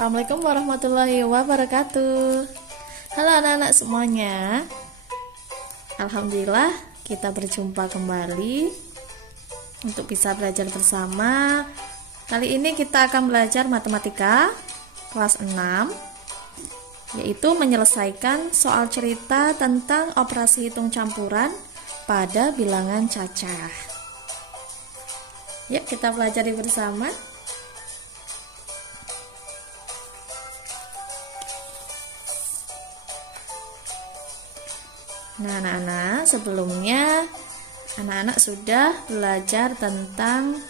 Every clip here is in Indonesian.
Assalamualaikum warahmatullahi wabarakatuh. Halo anak-anak semuanya. Alhamdulillah kita berjumpa kembali untuk bisa belajar bersama. Kali ini kita akan belajar matematika kelas 6, yaitu menyelesaikan soal cerita tentang operasi hitung campuran pada bilangan cacah. Yuk kita pelajari bersama. Nah, anak-anak, sebelumnya anak-anak sudah belajar tentang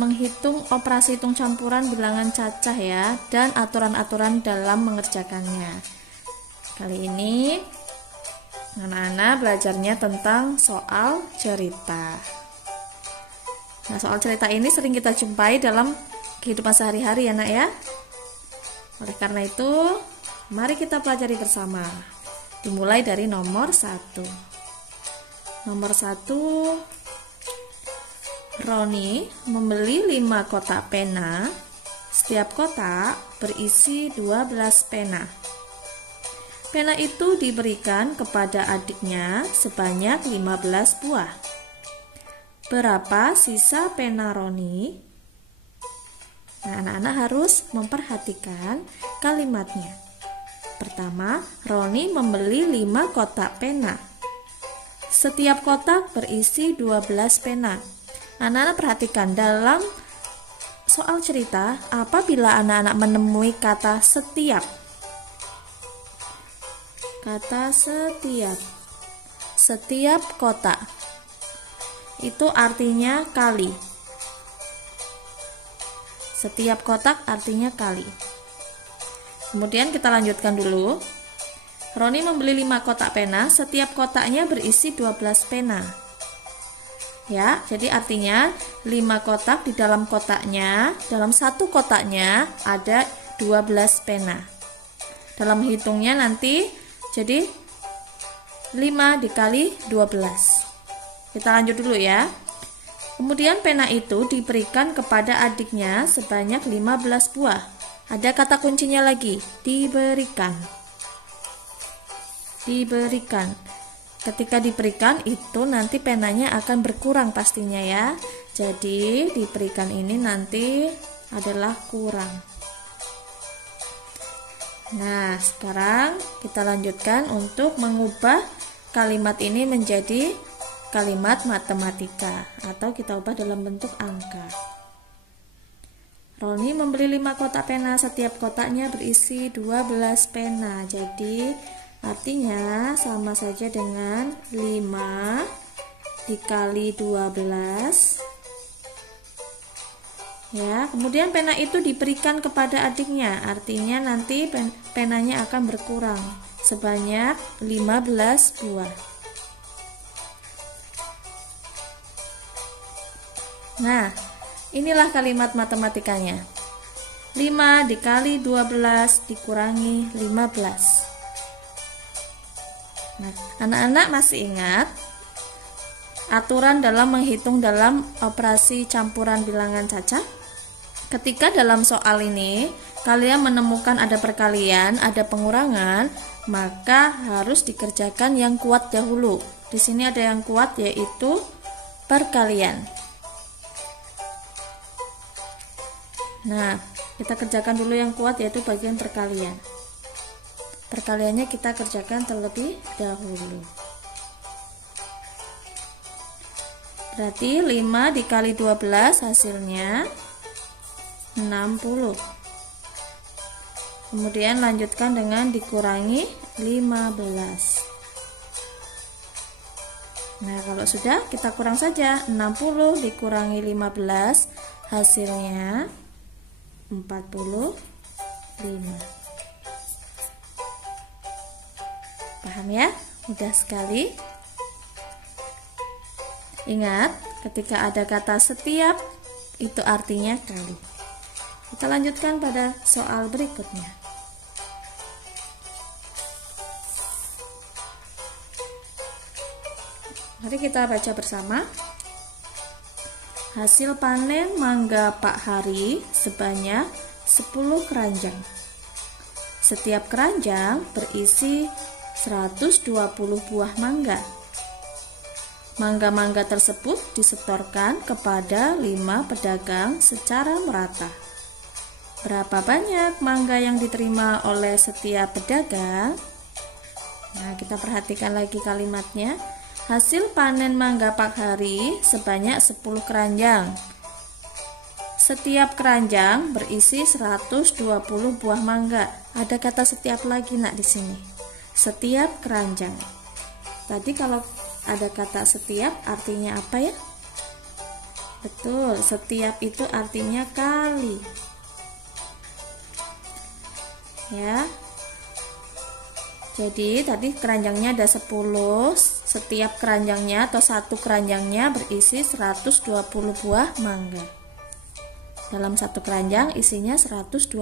menghitung operasi hitung campuran bilangan cacah ya, dan aturan-aturan dalam mengerjakannya. Kali ini anak-anak belajarnya tentang soal cerita. Nah, soal cerita ini sering kita jumpai dalam kehidupan sehari-hari ya, Nak ya. Oleh karena itu, mari kita pelajari bersama. Dimulai dari nomor 1. Nomor 1, Roni membeli 5 kotak pena. Setiap kotak berisi 12 pena. Pena itu diberikan kepada adiknya sebanyak 15 buah. Berapa sisa pena Roni? Nah, anak-anak harus memperhatikan kalimatnya. Pertama, Roni membeli 5 kotak pena. Setiap kotak berisi 12 pena. Anak-anak perhatikan dalam soal cerita, apabila anak-anak menemui kata setiap. Kata setiap. Setiap kotak. Itu artinya kali. Setiap kotak artinya kali. Kemudian kita lanjutkan dulu. Roni membeli 5 kotak pena, setiap kotaknya berisi 12 pena. Ya, jadi artinya 5 kotak di dalam kotaknya, dalam satu kotaknya ada 12 pena. Dalam hitungnya nanti jadi 5 dikali 12. Kita lanjut dulu ya. Kemudian pena itu diberikan kepada adiknya sebanyak 15 buah. Ada kata kuncinya lagi, diberikan. Diberikan. Ketika diberikan itu nanti penanya akan berkurang pastinya ya. Jadi diberikan ini nanti adalah kurang. Nah, sekarang kita lanjutkan untuk mengubah kalimat ini menjadi kalimat matematika atau kita ubah dalam bentuk angka. Roni membeli 5 kotak pena, setiap kotaknya berisi 12 pena. Jadi artinya sama saja dengan 5 dikali 12. Ya, kemudian pena itu diberikan kepada adiknya. Artinya nanti penanya akan berkurang sebanyak 15 buah. Nah, inilah kalimat matematikanya. 5 dikali 12 dikurangi 15. Nah, anak-anak masih ingat aturan dalam menghitung dalam operasi campuran bilangan cacah? Ketika dalam soal ini kalian menemukan ada perkalian, ada pengurangan, maka harus dikerjakan yang kuat dahulu. Di sini ada yang kuat yaitu perkalian. Nah, kita kerjakan dulu yang kuat yaitu bagian perkalian. Perkaliannya kita kerjakan terlebih dahulu. Berarti 5 dikali 12 hasilnya 60. Kemudian lanjutkan dengan dikurangi 15. Nah, kalau sudah kita kurang saja. 60 dikurangi 15 hasilnya 45. Paham ya? Mudah sekali. Ingat, ketika ada kata setiap, itu artinya kali. Kita lanjutkan pada soal berikutnya. Mari kita baca bersama. Hasil panen mangga Pak Hari sebanyak 10 keranjang. Setiap keranjang berisi 120 buah mangga. Mangga-mangga tersebut disetorkan kepada 5 pedagang secara merata. Berapa banyak mangga yang diterima oleh setiap pedagang? Nah, kita perhatikan lagi kalimatnya. Hasil panen mangga Pak Hari sebanyak 10 keranjang. Setiap keranjang berisi 120 buah mangga. Ada kata setiap lagi nak di sini. Setiap keranjang. Tadi kalau ada kata setiap artinya apa ya? Betul, setiap itu artinya kali. Ya. Jadi tadi keranjangnya ada 10, setiap keranjangnya atau satu keranjangnya berisi 120 buah mangga. Dalam satu keranjang isinya 120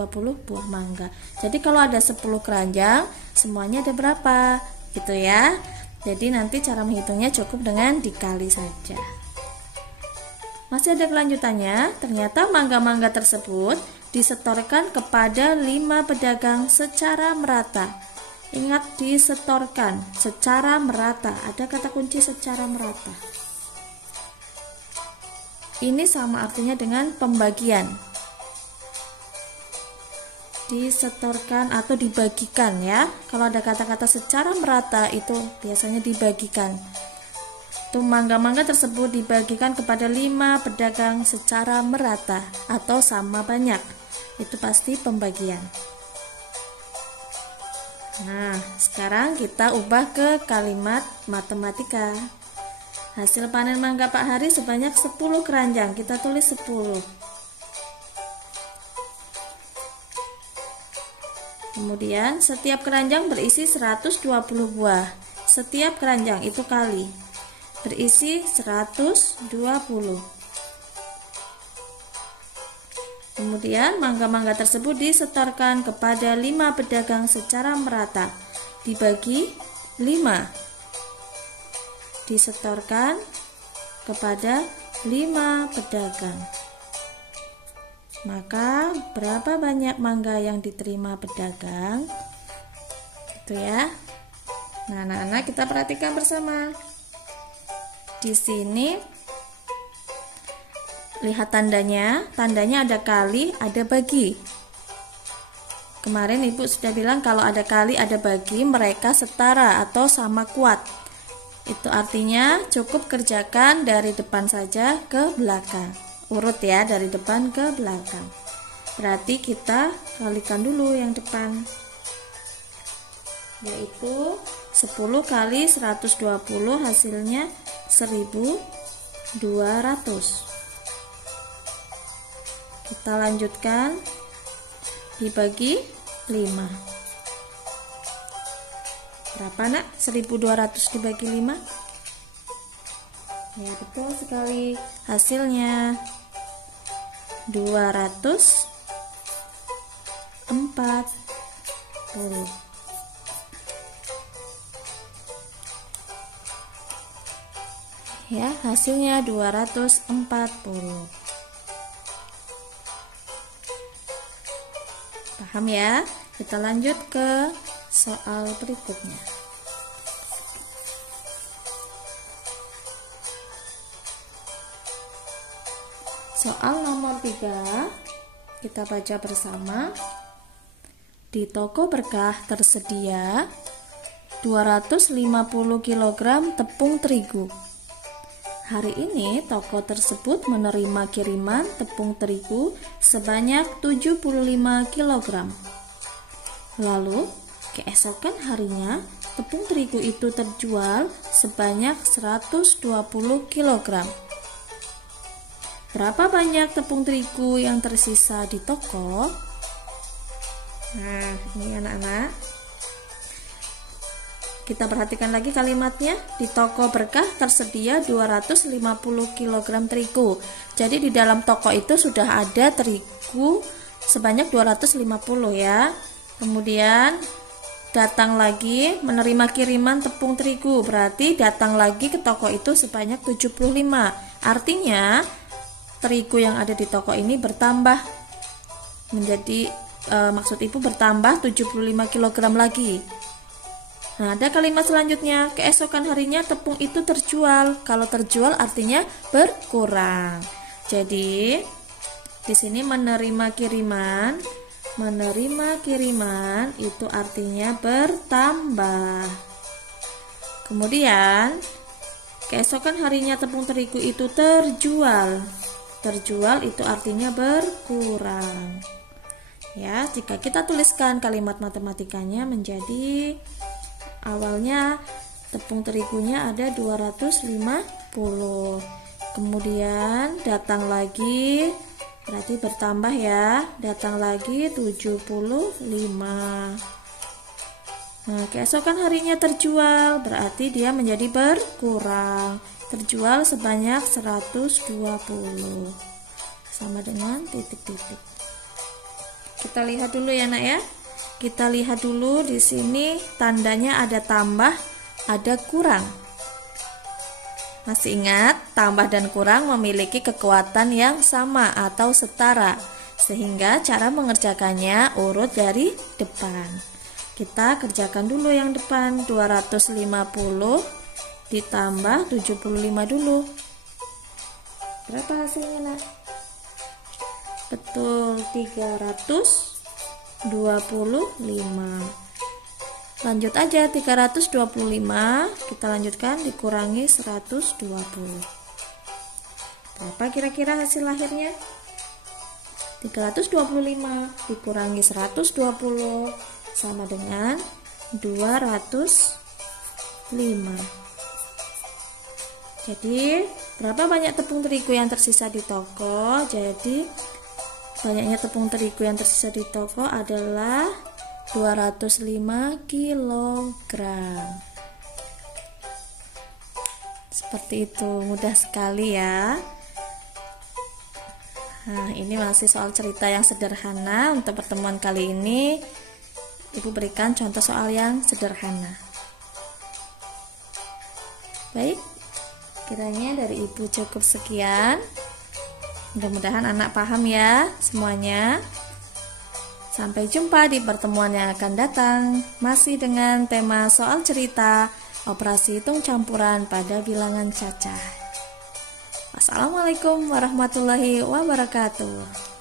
buah mangga. Jadi kalau ada 10 keranjang, semuanya ada berapa? Gitu ya. Jadi nanti cara menghitungnya cukup dengan dikali saja. Masih ada kelanjutannya. Ternyata mangga-mangga tersebut disetorkan kepada 5 pedagang secara merata. Ingat, disetorkan secara merata. Ada kata kunci secara merata. Ini sama artinya dengan pembagian. Disetorkan atau dibagikan ya. Kalau ada kata-kata secara merata itu biasanya dibagikan. Tuh mangga-mangga tersebut dibagikan kepada 5 pedagang secara merata atau sama banyak. Itu pasti pembagian. Nah, sekarang kita ubah ke kalimat matematika. Hasil panen mangga Pak Hari sebanyak 10 keranjang. Kita tulis 10. Kemudian setiap keranjang berisi 120 buah. Setiap keranjang itu kali berisi 120. Kemudian mangga-mangga tersebut disetorkan kepada 5 pedagang secara merata. Dibagi 5. Disetorkan kepada 5 pedagang. Maka berapa banyak mangga yang diterima pedagang? Itu ya. Nah, anak-anak kita perhatikan bersama. Di sini lihat tandanya ada kali, ada bagi. Kemarin Ibu sudah bilang kalau ada kali, ada bagi, mereka setara atau sama kuat. Itu artinya cukup kerjakan dari depan saja ke belakang. Urut ya, dari depan ke belakang. Berarti kita kalikan dulu yang depan, yaitu 10 kali 120 hasilnya 1200. Kita lanjutkan, dibagi 5. Berapa nak? 1200 dibagi 5? Ya, betul sekali. Hasilnya 240. Ya, hasilnya 240. Paham ya? Kita lanjut ke soal berikutnya. Soal nomor 3, kita baca bersama. Di toko berkah tersedia 250 kg tepung terigu. Hari ini toko tersebut menerima kiriman tepung terigu sebanyak 75 kg. Lalu, keesokan harinya tepung terigu itu terjual sebanyak 120 kg. Berapa banyak tepung terigu yang tersisa di toko? Nah, ini anak-anak. Kita perhatikan lagi kalimatnya. Di toko berkah tersedia 250 kg terigu. Jadi di dalam toko itu sudah ada terigu sebanyak 250 ya. Kemudian datang lagi menerima kiriman tepung terigu. Berarti datang lagi ke toko itu sebanyak 75. Artinya terigu yang ada di toko ini bertambah. menjadi maksud ibu bertambah 75 kg lagi. Nah, ada kalimat selanjutnya, keesokan harinya tepung itu terjual. Kalau terjual artinya berkurang. Jadi, di sini menerima kiriman itu artinya bertambah. Kemudian, keesokan harinya tepung terigu itu terjual. Terjual itu artinya berkurang. Ya, jika kita tuliskan kalimat matematikanya menjadi awalnya tepung terigunya ada 250. Kemudian datang lagi, berarti bertambah ya, datang lagi 75. Nah, keesokan harinya terjual, berarti dia menjadi berkurang. Terjual sebanyak 120. Sama dengan titik-titik. Kita lihat dulu ya, Nak ya. Kita lihat dulu di sini tandanya ada tambah, ada kurang. Masih ingat, tambah dan kurang memiliki kekuatan yang sama atau setara, sehingga cara mengerjakannya urut dari depan. Kita kerjakan dulu yang depan, 250 ditambah 75 dulu. Berapa hasilnya, Nak? Betul, 325. Lanjut aja, 325 kita lanjutkan dikurangi 120. Berapa kira-kira hasil akhirnya? 325 dikurangi 120 sama dengan 205. Jadi, berapa banyak tepung terigu yang tersisa di toko? Jadi, banyaknya tepung terigu yang tersisa di toko adalah 205 kg. Seperti itu, mudah sekali ya. Nah, ini masih soal cerita yang sederhana. Untuk pertemuan kali ini, Ibu berikan contoh soal yang sederhana. Baik, kiranya dari Ibu cukup sekian. Mudah-mudahan anak paham ya semuanya. Sampai jumpa di pertemuan yang akan datang, masih dengan tema soal cerita operasi hitung campuran pada bilangan cacah. Wassalamualaikum warahmatullahi wabarakatuh.